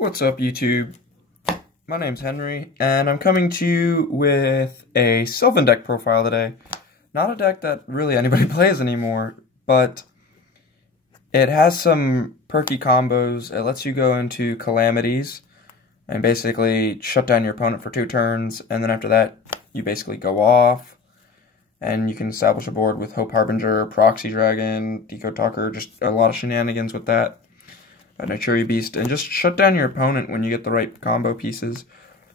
What's up, YouTube? My name's Henry, and I'm coming to you with a Sylvan deck profile today. Not a deck that really anybody plays anymore, but it has some perky combos. It lets you go into calamities and basically shut down your opponent for 2 turns, and then after that, you basically go off, and you can establish a board with Hope Harbinger, Proxy Dragon, Decode Talker, just a lot of shenanigans with that. Naturia Beast, and just shut down your opponent when you get the right combo pieces.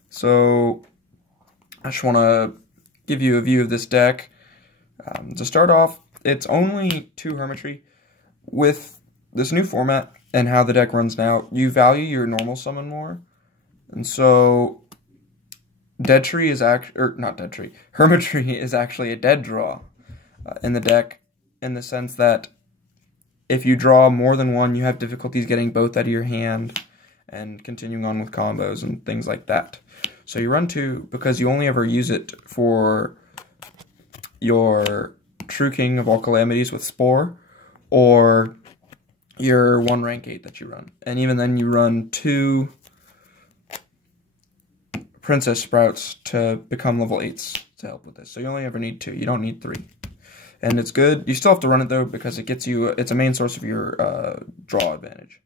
So I just want to give you a view of this deck. To start off, it's only 2 Hermitry. With this new format and how the deck runs now, you value your normal summon more, and so Hermitry is actually a dead draw in the deck, in the sense that if you draw more than one, you have difficulties getting both out of your hand and continuing on with combos and things like that. So you run 2 because you only ever use it for your True King of all Calamities with Spore, or your 1 rank 8 that you run. And even then you run 2 Princess Sprouts to become level 8s to help with this. So you only ever need 2, you don't need 3. And it's good. You still have to run it, though, because it gets you, it's a main source of your draw advantage.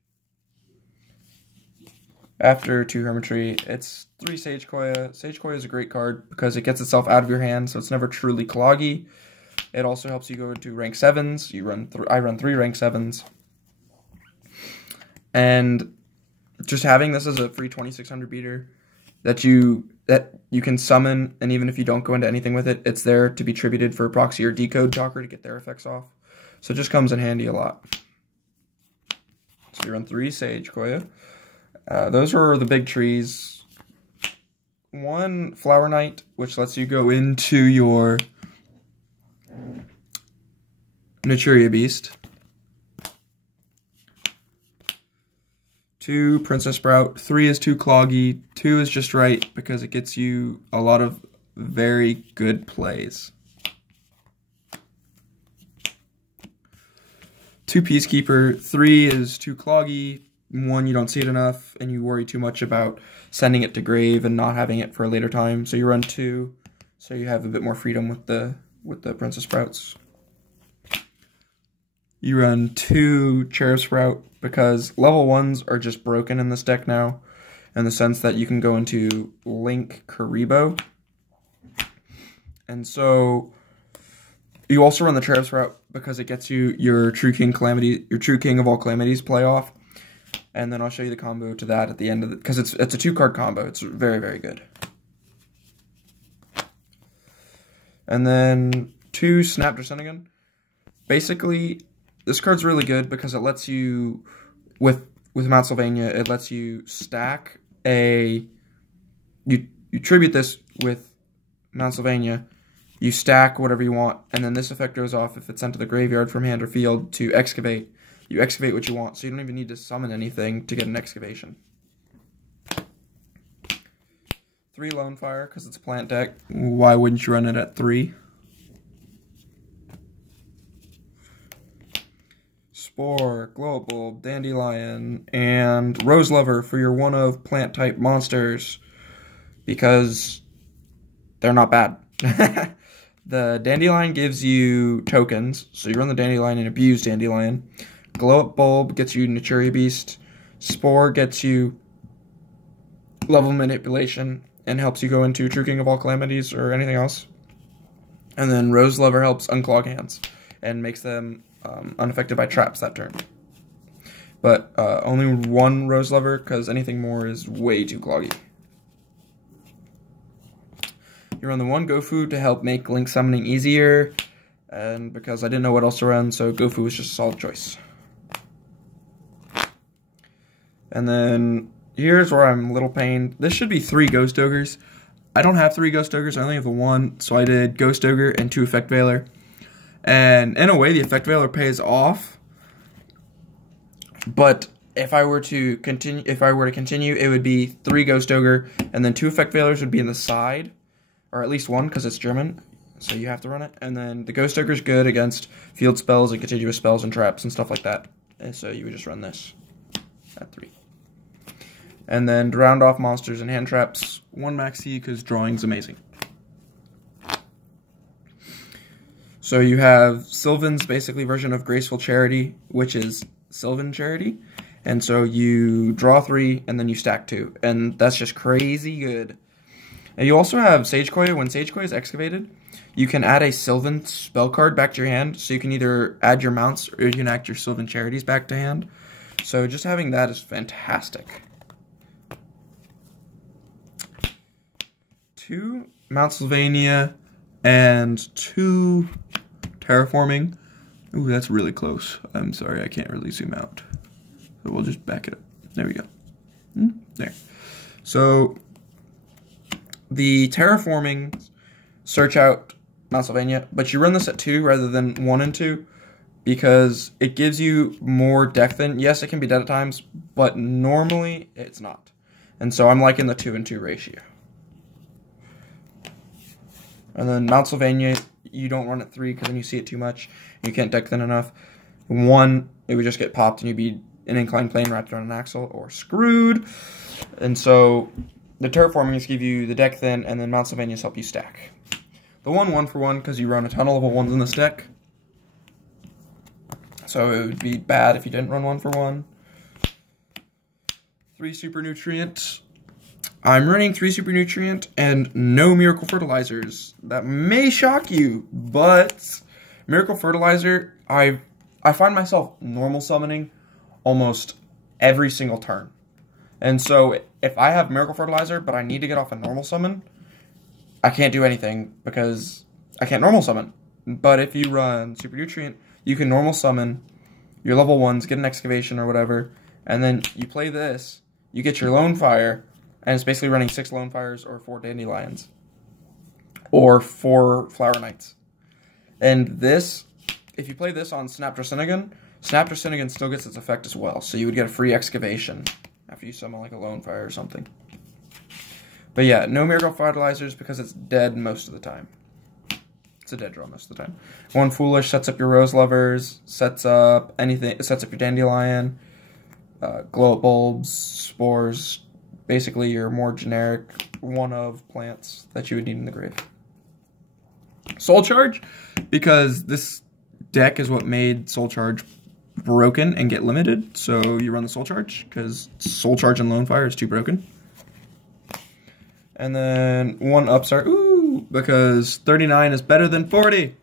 After 2 Hermitry, it's 3 Sage Koya. Sage Koya is a great card because it gets itself out of your hand, so it's never truly cloggy. It also helps you go into rank 7s. I run 3 rank 7s. And just having this as a free 2600 beater that you can summon, and even if you don't go into anything with it, it's there to be tributed for Proxy or Decode Talker to get their effects off. So it just comes in handy a lot. So you run 3 Sage Koya. Those are the big trees. 1 Flower Knight, which lets you go into your Naturia Beast. 2 Princess Sprout. 3 is too cloggy. 2 is just right because it gets you a lot of very good plays. 2 Peacekeeper. 3 is too cloggy. 1, you don't see it enough, and you worry too much about sending it to grave and not having it for a later time. So you run 2, so you have a bit more freedom with the Princess Sprouts. You run 2 Cherub Sprout because level 1s are just broken in this deck now, in the sense that you can go into Link Karibo. And so you also run the Cherub Sprout because it gets you your True King of all Calamities play off. And then I'll show you the combo to that at the end of it, because it's a 2-card combo. It's very, very good. And then 2 Snap Dracennagon. Basically, this card's really good because it lets you, with Mount Sylvania, it lets you stack you tribute this with Mount Sylvania, you stack whatever you want, and then this effect goes off if it's sent to the graveyard from hand or field to excavate. You excavate what you want, so you don't even need to summon anything to get an excavation. 3 Lone Fire, because it's a plant deck. Why wouldn't you run it at 3? Spore, Global, Dandelion, and Rose Lover for your 1-of plant-type monsters, because they're not bad. The Dandelion gives you tokens, so you run the Dandelion and abuse Dandelion. Glow Up Bulb gets you Naturia Beast. Spore gets you level manipulation and helps you go into True King of all Calamities or anything else. And then Rose Lover helps unclog hands and makes them unaffected by traps that turn. But only 1 Rose Lover, because anything more is way too cloggy. You run the 1 GoFu to help make Link summoning easier, and because I didn't know what else to run, so GoFu was just a solid choice. And then here's where I'm a little pained. This should be 3 Ghost Ogres. I don't have 3 Ghost Ogres, I only have the 1, so I did Ghost Ogre and 2 Effect Veiler. And in a way, the Effect Veiler pays off. But if I were to continue, it would be 3 Ghost Ogre, and then 2 Effect Veilers would be in the side, or at least 1 because it's German. So you have to run it. And then the Ghost Ogre is good against field spells and continuous spells and traps and stuff like that. And so you would just run this at 3. And then to round off monsters and hand traps, 1 maxi because drawing's amazing. So you have Sylvans, basically version of Graceful Charity, which is Sylvan Charity. And so you draw 3 and then you stack 2. And that's just crazy good. And you also have Sage Koi. When Sage Koi is excavated, you can add a Sylvan spell card back to your hand. So you can either add your mounts or you can add your Sylvan Charities back to hand. So just having that is fantastic. 2 Mount Sylvania and 2 Terraforming. Ooh, that's really close. I'm sorry, I can't really zoom out. So we'll just back it up. There we go. There. So the Terraforming search out Mount Sylvania, but you run this at 2 rather than 1 and 2 because it gives you more deck thin. Yes, it can be dead at times, but normally it's not. And so I'm liking the 2 and 2 ratio. And then Mount Sylvania, you don't run at 3 because then you see it too much. You can't deck thin enough. 1, it would just get popped and you'd be an inclined plane wrapped around an axle or screwed. And so the Terraformings give you the deck thin, and then Mount Sylvanias help you stack. The 1 for 1 because you run a ton of level 1s in this deck. So it would be bad if you didn't run 1 for 1. 3 Super Nutrient. I'm running 3 Super Nutrient and no Miracle Fertilizers. That may shock you, but Miracle Fertilizer, I find myself normal summoning almost every single turn. And so if I have Miracle Fertilizer, but I need to get off a normal summon, I can't do anything because I can't normal summon. But if you run Super Nutrient, you can normal summon your level 1s, get an Excavation or whatever, and then you play this, you get your Lone Fire, and it's basically running 6 Lone Fires or 4 Dandelions. Or 4 Flower Knights. And this, if you play this on Snaptra Sinnigan still gets its effect as well. So you would get a free Excavation after you summon like a Lone Fire or something. But yeah, no Miracle Fertilizers because it's dead most of the time. It's a dead draw most of the time. 1 Foolish sets up your Rose Lovers, sets up anything, it sets up your Dandelion, Glow Up Bulbs, Spores, basically your more generic one of plants that you would need in the grave. Soul Charge, because this deck is what made Soul Charge broken and get limited, so you run the Soul Charge, because Soul Charge and Lone Fire is too broken. And then 1 Upstart, ooh, because 39 is better than 40.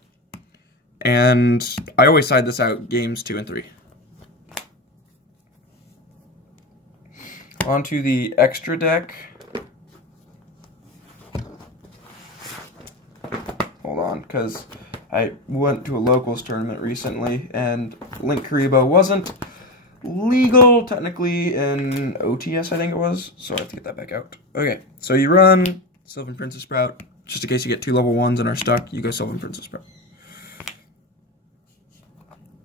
And I always side this out games 2 and 3. On to the extra deck. Hold on, because I went to a locals tournament recently, and Link Karibo wasn't legal, technically, in OTS, I think it was, so I have to get that back out. Okay, so you run Sylvan Princess Sprout. Just in case you get 2 level 1s and are stuck, you go Sylvan Princess Sprout.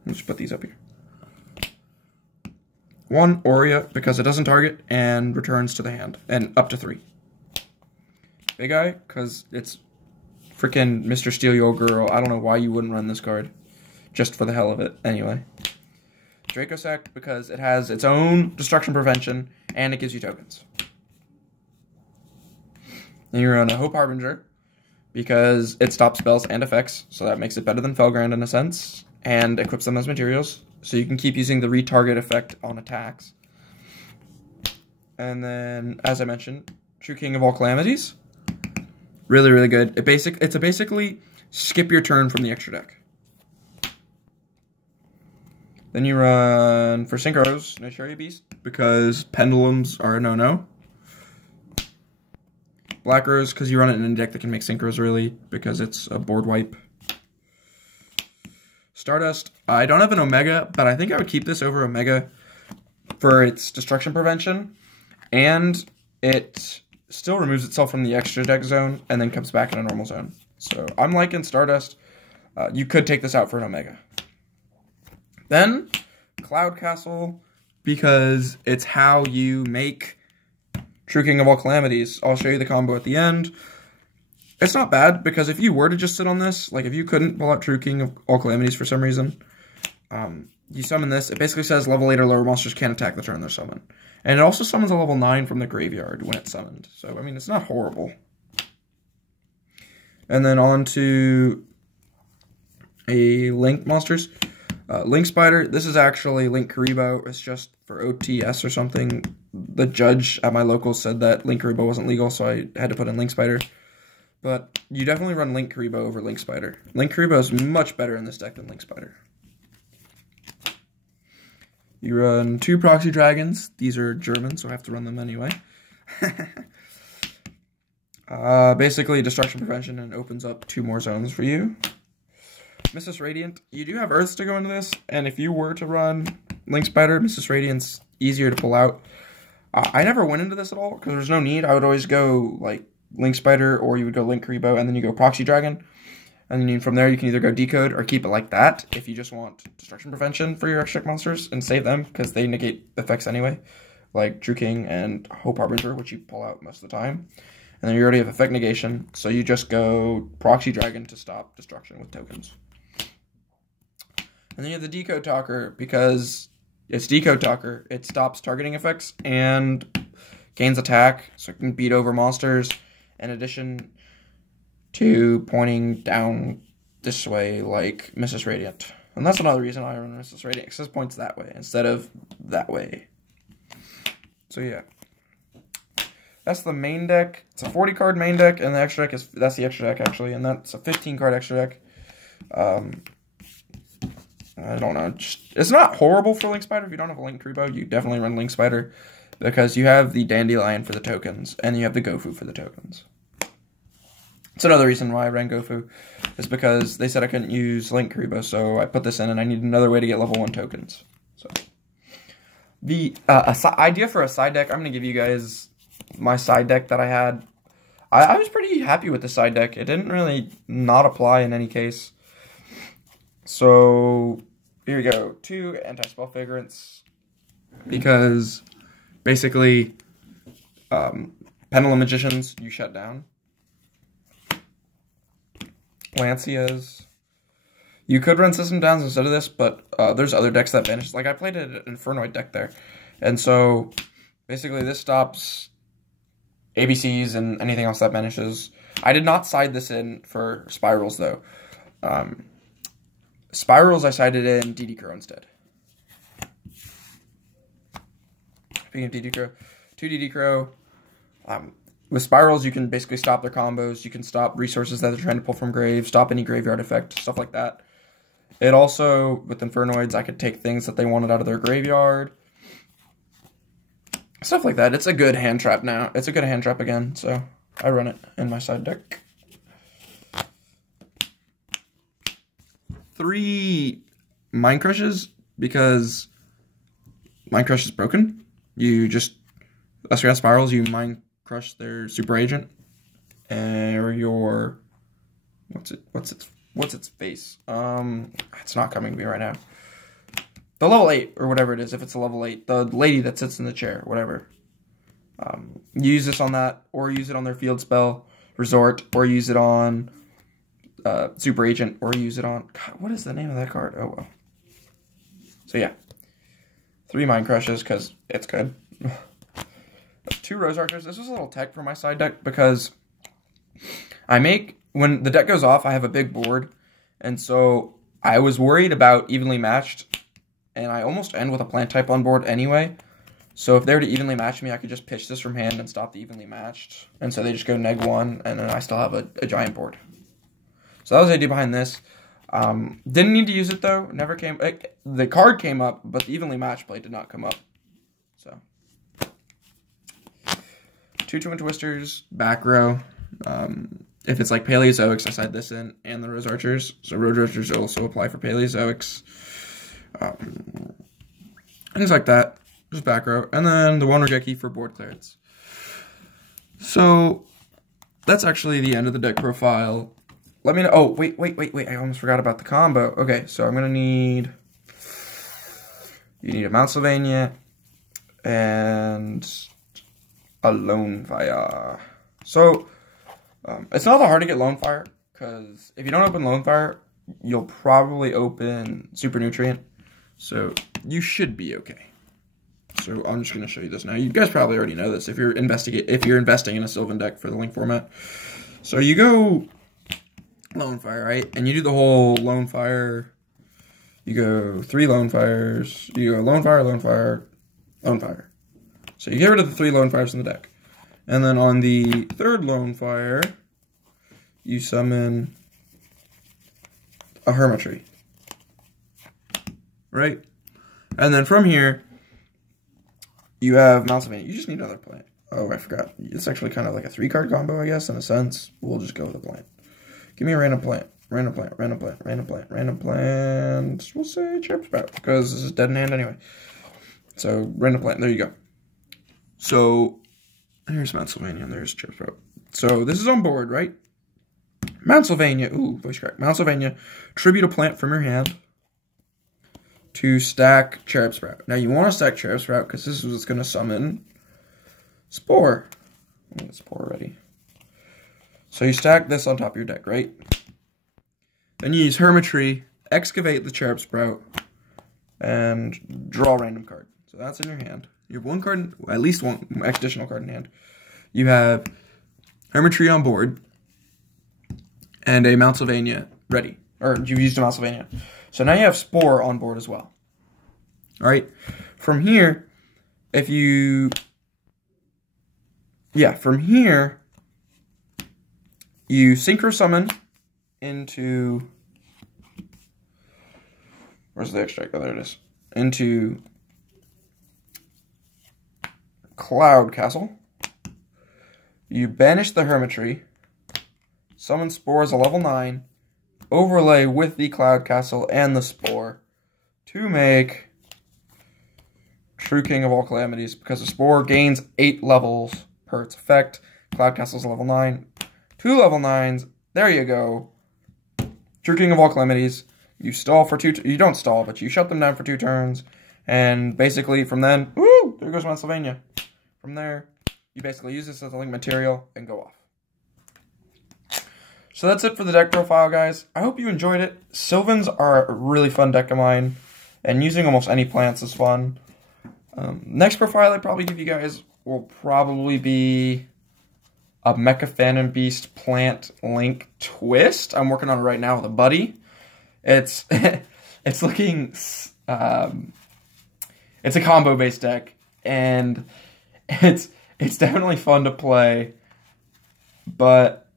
Let's just put these up here. 1 Aurea, because it doesn't target and returns to the hand, and up to 3. Big Eye, because it's freaking Mr. Steal Your Girl. I don't know why you wouldn't run this card, just for the hell of it. Anyway. Dracosect, because it has its own destruction prevention, and it gives you tokens. Then you run a Hope Harbinger, because it stops spells and effects, so that makes it better than Felgrand in a sense, and equips them as materials. So you can keep using the retarget effect on attacks. And then, as I mentioned, True King of All Calamities. Really, really good. It's a basically skip your turn from the extra deck. Then you run for Synchros, no Chariot Beast, because Pendulums are a no-no. Black Rose, because you run it in a deck that can make Synchros, really, because it's a board wipe. Stardust, I don't have an Omega, but I think I would keep this over Omega for its destruction prevention, and it still removes itself from the extra deck zone and then comes back in a normal zone. So I'm liking Stardust. You could take this out for an Omega. Then Cloud Castle, because it's how you make True King of All Calamities. I'll show you the combo at the end. It's not bad, because if you were to just sit on this, like if you couldn't pull out True King of All Calamities for some reason, you summon this. It basically says level 8 or lower monsters can't attack the turn they're summoned. And it also summons a level 9 from the graveyard when it's summoned. So, I mean, it's not horrible. And then on to a Link monsters. Link Spider, this is actually Link Karibo. It's just for OTS or something. The judge at my local said that Link Karibo wasn't legal, so I had to put in Link Spider. But you definitely run Link Karibo over Link Spider. Link Karibo is much better in this deck than Link Spider. You run 2 Proxy Dragons. These are German, so I have to run them anyway. Basically, Destruction Prevention, and opens up 2 more zones for you. Mrs. Radiant, you do have Earths to go into this, and if you were to run Link Spider, Mrs. Radiant's easier to pull out. I never went into this at all, because there's no need. I would always go, like, Link Spider, or you would go Link Karibo, and then you go Proxy Dragon. And then from there, you can either go Decode or keep it like that if you just want Destruction Prevention for your extra deck monsters and save them, because they negate effects anyway, like True King and Hope Harbinger, which you pull out most of the time. And then you already have effect negation, so you just go Proxy Dragon to stop destruction with tokens. And then you have the Decode Talker, because it's Decode Talker. It stops targeting effects and gains attack, so it can beat over monsters, in addition to pointing down this way like Mrs. Radiant. And that's another reason I run Mrs. Radiant, because it points that way instead of that way. So yeah. That's the main deck. It's a 40-card main deck, and the extra deck that's the extra deck, actually, and that's a 15-card extra deck. I don't know. It's not horrible for Link Spider. If you don't have a Link Karibo, you definitely run Link Spider, because you have the Dandelion for the tokens, and you have the Gofu for the tokens. It's another reason why I ran Gofu, is because they said I couldn't use Link Karibo, so I put this in, and I need another way to get level 1 tokens. So, the idea for a side deck, I'm going to give you guys my side deck that I had. I was pretty happy with the side deck. It didn't really not apply in any case. So, here we go. 2 anti-spell figurants, because basically, Pendulum Magicians, you shut down. Lancias. You could run System Downs instead of this, but there's other decks that banish. Like, I played an Infernoid deck there. And so, basically, this stops ABCs and anything else that banishes. I did not side this in for Spirals, though. Spirals, I sided in DD Crow instead. Speaking of DD Crow, 2 DD Crow. With Spirals, you can basically stop their combos. You can stop resources that they're trying to pull from graves, stop any graveyard effect, stuff like that. It also, with Infernoids, I could take things that they wanted out of their graveyard. Stuff like that. It's a good hand trap now. It's a good hand trap again, so I run it in my side deck. 3 Mind Crushes, because Mind Crush is broken. You just, unless you have Spirals, you Mind Crush their Super Agent, or your, what's its face? It's not coming to me right now. The level 8, or whatever it is, if it's a level 8, the lady that sits in the chair, whatever. You use this on that, or use it on their field spell, Resort, or use it on Super Agent, or use it on, God, what is the name of that card? Oh well. So yeah, 3 Mind Crushes, because it's good. 2 Rose Archers. This was a little tech for my side deck, because when the deck goes off, I have a big board, and so I was worried about evenly matched, and I almost end with a plant type on board anyway, so if they were to evenly match me, I could just pitch this from hand and stop the evenly matched, and so they just go -1, and then I still have a giant board. So that was the idea behind this. Didn't need to use it, though. Never came. The card came up, but the evenly matched play did not come up. So 2 Twin Twisters, back row. If it's like Paleozoics, I side this in, and the Rose Archers. So Rose Archers also apply for Paleozoics. Things like that. Just back row. And then the 1 Regeki for board clearance. So that's actually the end of the deck profile. Let me know. Oh, wait. I almost forgot about the combo. Okay, so I'm going to need... You need a Mount Sylvania and a Lone Fire. So, it's not that hard to get Lone Fire, because if you don't open Lone Fire, you'll probably open Super Nutrient. So, you should be okay. So I'm just going to show you this now. You guys probably already know this if you're investing in a Sylvan deck for the Link format. So you go Lone Fire, right? And you do the whole Lone Fire. You go 3 Lone Fires. You go Lone Fire, Lone Fire, Lone Fire. So you get rid of the 3 Lone Fires in the deck. And then on the 3rd Lone Fire, you summon a Hermitry. Right? And then from here, you have Mount Sylvania. You just need another plant. Oh, I forgot. It's actually kind of like a 3-card combo, I guess, in a sense. We'll just go with a plant. Give me a random plant. Random plant, random plant, random plant, random plant. We'll say Cherub Sprout, because this is dead in hand anyway. So, random plant. There you go. So, here's Mount Sylvania, and there's Cherub Sprout. So, this is on board, right? Mount Sylvania. Ooh, voice crack. Mount Sylvania. Tribute a plant from your hand to stack Cherub Sprout. Now, you want to stack Cherub Sprout because this is what's going to summon Spore. Let me get Spore ready. So, you stack this on top of your deck, right? Then you use Hermitry, excavate the Cherub Sprout, and draw a random card. So, that's in your hand. You have 1 card, at least 1 additional card in hand. You have Hermitry on board, and a Mount Sylvania ready. Or, you've used a Mount Sylvania. So now you have Spore on board as well. Alright? From here, if you... Yeah, from here, you Synchro Summon into... Where's the extract? Oh, there it is. Into Cloud Castle. You banish the Hermitry. Summon Spore as a level 9. Overlay with the Cloud Castle and the Spore to make True King of all Calamities, because the Spore gains 8 levels per its effect. Cloud Castle's level 9. 2 level 9s. There you go. True King of all Calamities. You stall for 2... You don't stall, but you shut them down for 2 turns. And basically from then... Woo! There goes Pennsylvania. From there, you basically use this as a link material and go off. So that's it for the deck profile, guys. I hope you enjoyed it. Sylvans are a really fun deck of mine, and using almost any plants is fun. Next profile I probably give you guys will probably be a Mecha Phantom Beast Plant Link Twist. I'm working on it right now with a buddy. It's it's looking it's a combo based deck, and it's definitely fun to play, but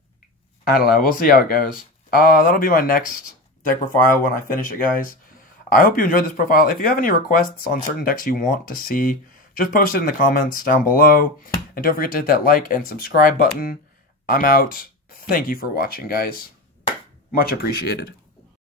I don't know. We'll see how it goes. That'll be my next deck profile when I finish it, guys. I hope you enjoyed this profile. If you have any requests on certain decks you want to see, just post it in the comments down below. And don't forget to hit that like and subscribe button. I'm out. Thank you for watching, guys. Much appreciated.